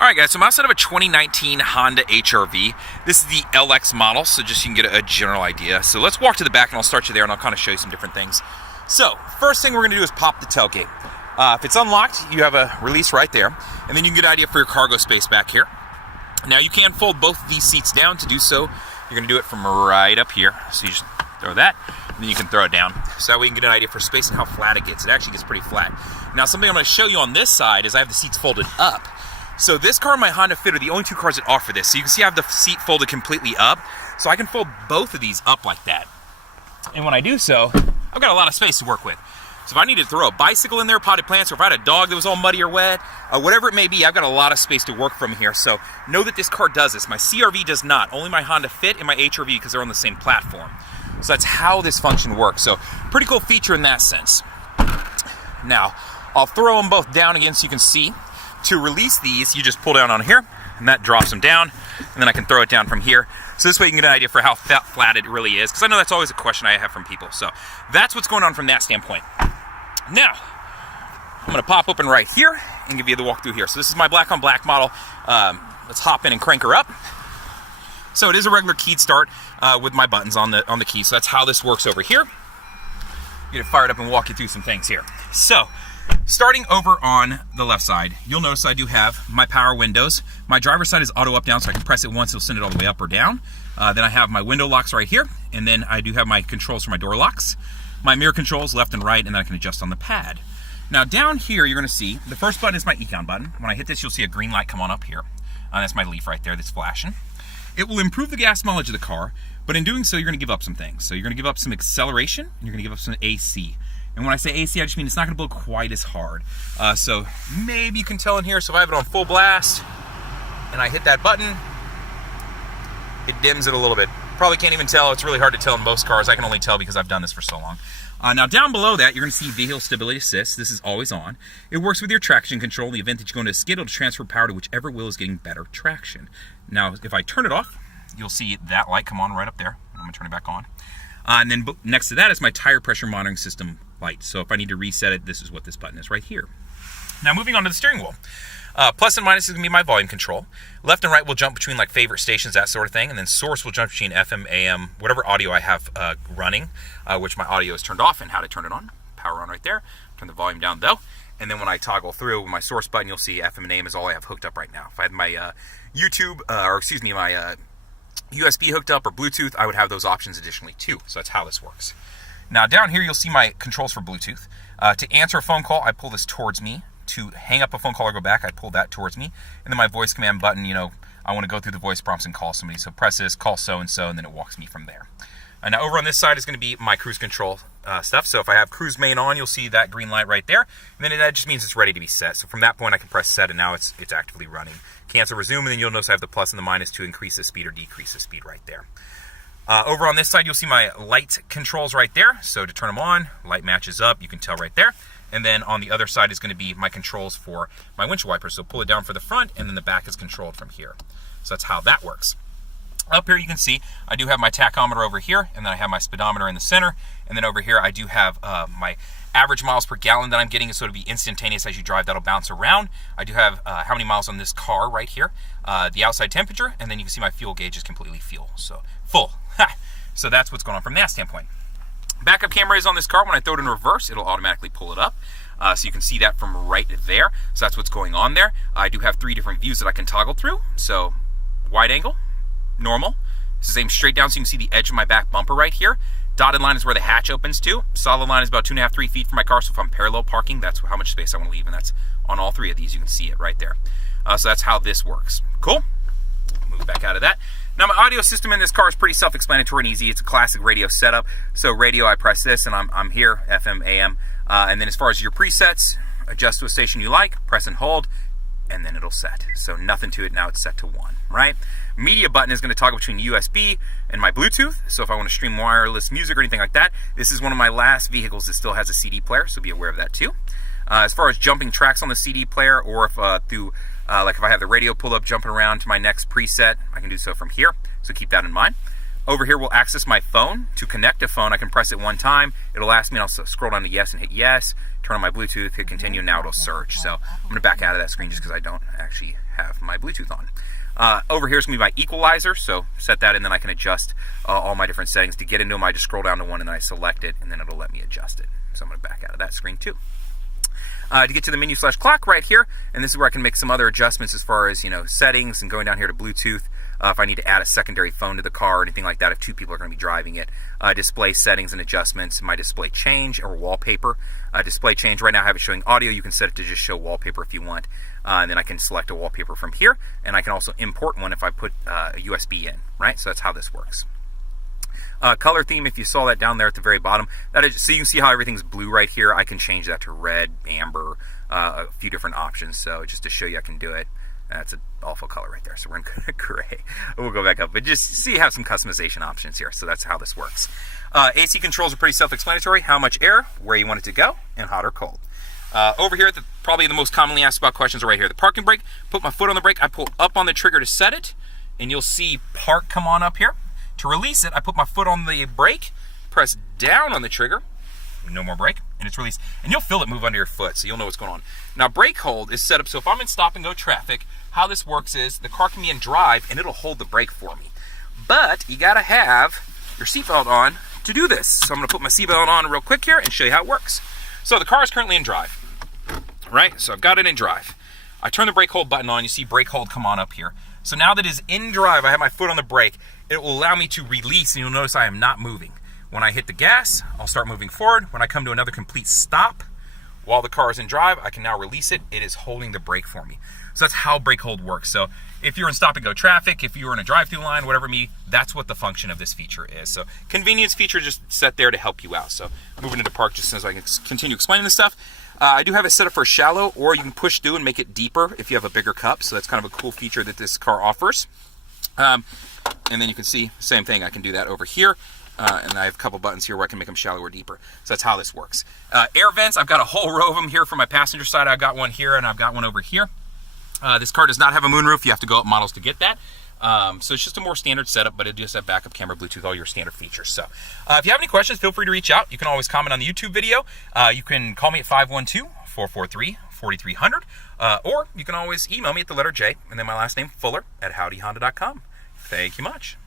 Alright guys, so I'm outside of a 2019 Honda HR-V. This is the LX model, so just so you can get a general idea. So let's walk to the back and I'll start you there and I'll kind of show you some different things. So, first thing we're going to do is pop the tailgate. If it's unlocked, you have a release right there, and then you can get an idea for your cargo space back here. Now you can fold both of these seats down. To do so, you're going to do it from right up here. So you just throw that, and then you can throw it down. So that way you can get an idea for space and how flat it gets. It actually gets pretty flat. Now something I'm going to show you on this side is I have the seats folded up. So this car and my Honda Fit are the only two cars that offer this. So you can see I have the seat folded completely up. So I can fold both of these up like that. And when I do so, I've got a lot of space to work with. So if I need to throw a bicycle in there, potted plants, or if I had a dog that was all muddy or wet, whatever it may be, I've got a lot of space to work from here. So know that this car does this. My CR-V does not. Only my Honda Fit and my HR-V because they're on the same platform. So that's how this function works. So pretty cool feature in that sense. Now, I'll throw them both down again so you can see. To release these, you just pull down on here, and that drops them down, and then I can throw it down from here. So this way you can get an idea for how flat it really is, because I know that's always a question I have from people. So that's what's going on from that standpoint. Now, I'm going to pop open right here and give you the walkthrough here. So this is my black on black model. Let's hop in and crank her up. So it is a regular keyed start with my buttons on the key. So that's how this works over here. Get it fired up and walk you through some things here. So, starting over on the left side, you'll notice I do have my power windows. My driver's side is auto up down, so I can press it once, it'll send it all the way up or down. Then I have my window locks right here, and then I do have my controls for my door locks. My mirror controls left and right, and then I can adjust on the pad. Now down here, you're gonna see, the first button is my Econ button. When I hit this, you'll see a green light come on up here. That's my leaf right there that's flashing. It will improve the gas mileage of the car, but in doing so, you're gonna give up some things. So you're gonna give up some acceleration, and you're gonna give up some AC. And when I say AC, I just mean it's not going to blow quite as hard. So maybe you can tell in here. So if I have it on full blast and I hit that button, it dims it a little bit. Probably can't even tell. It's really hard to tell in most cars. I can only tell because I've done this for so long. Now down below that, you're going to see Vehicle Stability Assist. This is always on. It works with your traction control. In the event that you go into a skid, it'll transfer power to whichever wheel is getting better traction. Now, if I turn it off, you'll see that light come on right up there. I'm going to turn it back on. And then next to that is my tire pressure monitoring system light. So if I need to reset it, this is what this button is right here. Now moving on to the steering wheel. Plus and minus is going to be my volume control. Left and right will jump between like favorite stations, that sort of thing. And then source will jump between FM, AM, whatever audio I have running, which my audio is turned off, and how to turn it on. Power on right there. Turn the volume down though. And then when I toggle through my source button, you'll see FM and AM is all I have hooked up right now. If I had my my USB hooked up or Bluetooth, I would have those options additionally too. So that's how this works. Now down here, you'll see my controls for Bluetooth. To answer a phone call, I pull this towards me. To hang up a phone call or go back, I pull that towards me. And then my voice command button, I want to go through the voice prompts and call somebody. So press this, call so-and-so, and then it walks me from there. Now over on this side is going to be my cruise control stuff. So if I have cruise main on, you'll see that green light right there. And then that just means it's ready to be set. So from that point, I can press set, and now it's actively running. Cancel, resume, and then you'll notice I have the plus and the minus to increase the speed or decrease the speed right there. Over on this side, you'll see my light controls right there. So to turn them on, light matches up. You can tell right there. And then on the other side is going to be my controls for my windshield wipers. So pull it down for the front, and then the back is controlled from here. So that's how that works. Up here you can see I do have my tachometer over here, and then I have my speedometer in the center. And then over here I do have my average miles per gallon that I'm getting, so it'll be instantaneous as you drive. That'll bounce around. I do have how many miles on this car right here, the outside temperature, and then you can see my fuel gauge is completely full. So full. So that's what's going on from that standpoint. Backup camera is on this car. When I throw it in reverse, it'll automatically pull it up. So you can see that from right there. So that's what's going on there. I do have 3 different views that I can toggle through. So wide angle, normal. This is aimed straight down so you can see the edge of my back bumper right here. Dotted line is where the hatch opens to. Solid line is about 2.5, 3 feet from my car. So if I'm parallel parking, that's how much space I want to leave. And that's on all 3 of these. You can see it right there. So that's how this works. Cool. Move back out of that. Now my audio system in this car is pretty self-explanatory and easy. It's a classic radio setup. So radio, I press this and I'm here, FM, AM. And then as far as your presets, adjust to a station you like, press and hold, and then it'll set. So nothing to it, now it's set to 1, right? Media button is going to toggle between USB and my Bluetooth. So if I want to stream wireless music or anything like that, this is one of my last vehicles that still has a CD player, so be aware of that too. As far as jumping tracks on the CD player, or if like if I have the radio pulled up, jumping around to my next preset, I can do so from here. So keep that in mind. Over here, we'll access my phone. To connect a phone, I can press it one time. It'll ask me, and I'll scroll down to yes and hit yes. Turn on my Bluetooth, hit continue, and now it'll search. So I'm going to back out of that screen just because I don't actually have my Bluetooth on. Over here is going to be my equalizer, so set that, and then I can adjust all my different settings. To get into them, I just scroll down to one, and then I select it, and then it'll let me adjust it. So I'm going to back out of that screen too. To get to the menu/clock right here, and this is where I can make some other adjustments as far as, settings, and going down here to Bluetooth. If I need to add a secondary phone to the car or anything like that, if two people are going to be driving it. Display settings and adjustments, my display change or wallpaper. Display change, right now I have it showing audio. You can set it to just show wallpaper if you want. And then I can select a wallpaper from here, and I can also import one if I put a USB in, right? So that's how this works. Color theme, if you saw that down there at the very bottom, that is, so you can see how everything's blue right here. I can change that to red, amber, a few different options. So just to show you I can do it. That's an awful color right there, so we're going to go to gray. We'll go back up, but just see you have some customization options here. So that's how this works. AC controls are pretty self-explanatory. How much air, where you want it to go, and hot or cold. Over here, probably the most commonly asked about questions are right here. The parking brake, put my foot on the brake, I pull up on the trigger to set it, and you'll see park come on up here. To release it, I put my foot on the brake, press down on the trigger, no more brake, and it's released. And you'll feel it move under your foot, so you'll know what's going on. Now, brake hold is set up so if I'm in stop and go traffic, how this works is the car can be in drive, and it'll hold the brake for me. But you gotta have your seatbelt on to do this. So I'm gonna put my seatbelt on real quick here and show you how it works. So the car is currently in drive, right? So I've got it in drive. I turn the brake hold button on, you see brake hold come on up here. So now that it is in drive, I have my foot on the brake, it will allow me to release, and you'll notice I am not moving. When I hit the gas, I'll start moving forward. When I come to another complete stop, while the car is in drive, I can now release it. It is holding the brake for me. So that's how brake hold works. So if you're in stop and go traffic, if you're in a drive-through line, whatever it may be, that's what the function of this feature is. So convenience feature just set there to help you out. So moving into park just so I can continue explaining this stuff. I do have it set up for shallow, or you can push through and make it deeper if you have a bigger cup. So that's kind of a cool feature that this car offers. And then you can see the same thing. I can do that over here. And I have a couple buttons here where I can make them shallower or deeper. So that's how this works. Air vents, I've got a whole row of them here for my passenger side. I've got one here and I've got one over here. This car does not have a moonroof. You have to go up models to get that. So it's just a more standard setup, but it does have backup camera, Bluetooth, all your standard features. So if you have any questions, feel free to reach out. You can always comment on the YouTube video. You can call me at 512-443-4300. Or you can always email me at the letter J and then my last name, Fuller, at howdyhonda.com. Thank you much.